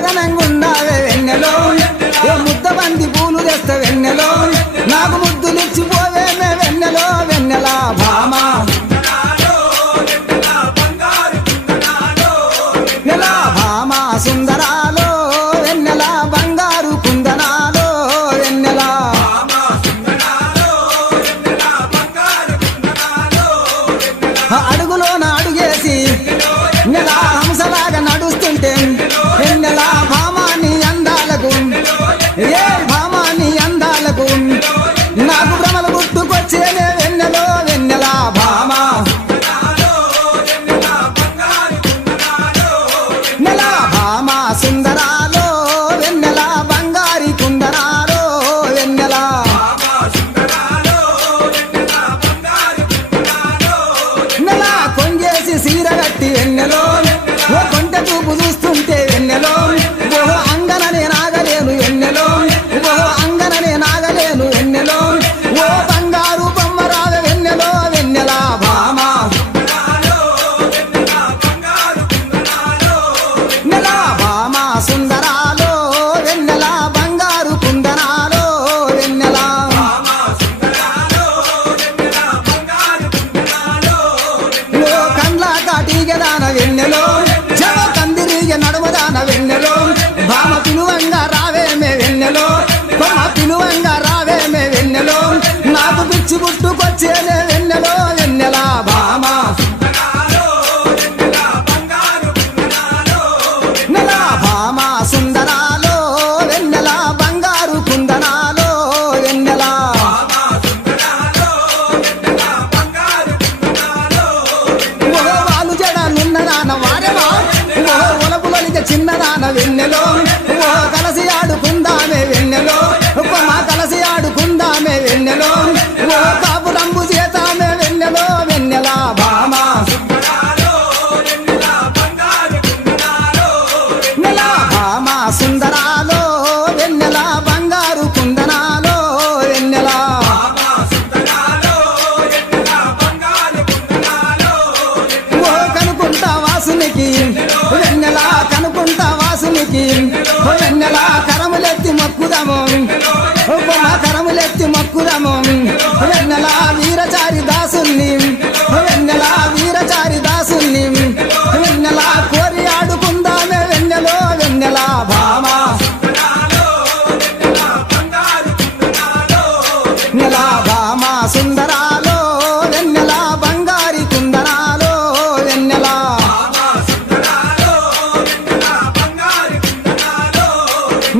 చల్లదనంగుండావే వెన్నెలో ఏ ముద్దబంది పూలు తెస్త వెన్నెలో నాకు ముద్దులిచ్చిపోవేమే వెన్నెలో వెన్నెలా భామా నెలా భామా సుందరాలో వెన్నెలా బంగారు కుందనాలో వెన్నెలా అడుగులోన అడుగేసి నెలా హంసలాగా నడుస్తుంటే వెన్నెలా భామాని అందాలకు ఏ భామాని అందాలకు నాకు భ్రమలు గుర్తుకొచ్చేనే వెన్నెలో వెన్నెలా భామా నెలా భామా సుందరాలో వెన్నెలా బంగారి కుందనాలో వెన్నెలా నెలా కొంగేసి సీరగట్టి వెన్నెలో ఓ కొంట చూపు చూస్తుంటే వెన్నెలో ఓ అంగననే నాగలేను వెన్నెలో ఓ అంగననే నాగలేను వెన్నెలో ఓ బంగారు బొమ్మరాల వెన్నెలో వెన్నెలా భామా నెలా భామా సుందరాలో వెన్నెలా బంగారు కుందనాలో వెన్నెలా ఓ కండ్ల కాటిగదాన వెన్నెలో జవ కందిరిగ నడుమదాన వెన్నెలో భామ పిలువంగా రావేమే వెన్నెలో కొమ్మ పిలువంగా రావేమే వెన్నెలో నాకు పిచ్చి పుట్టుకొచ్చేనే వెన్నెలో వెన్నెలా భామా నెలా భామా సుందరాలో వెన్నెలా బంగారు కుందనాలో వెన్నెలా ఓ వాలు జడనున్నదాన వారెవా ఓ ఒలపులొలిక చిన్నదాన వెన్నెలో ఓ కలసి ఆడుకుందామే వెన్నెలో కొమ్మ కలసి ఆడుకుందామే వెన్నెలో ఓ కాపు రంబు చేతామే వెన్నెలో వెన్నెలా భామా నెలా భామా సుందరాలో వెన్నెలా బంగారు కుందనాలో వెన్నెలా ఓ కనుకుంటా వాసునికి వెన్నెలా కనుకుంటా వాసునికి ఓ వెన్నెలా కరములెత్తి మొక్కుదాము ఓ కొమ్మ కరములెత్తి మొక్కుదాము వెన్నెలా వీరచారి దాసుల్ని వెన్నెలా వీరచారి దాసుల్ని వెన్నెలా కోరి ఆడుకుందామే వెన్నెలో వెన్నెలా భామా నెలా భామా సుందరాలో వెన్నెలా బంగారి కుందనాలో వెన్నెలా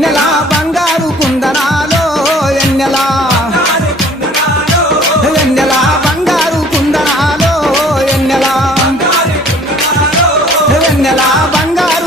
నెలా బంగారు కుందనాలో వెన్నెలా వెన్నెలా బంగారు కుందనాలో వెన్నెలా వెన్నెలా బంగారు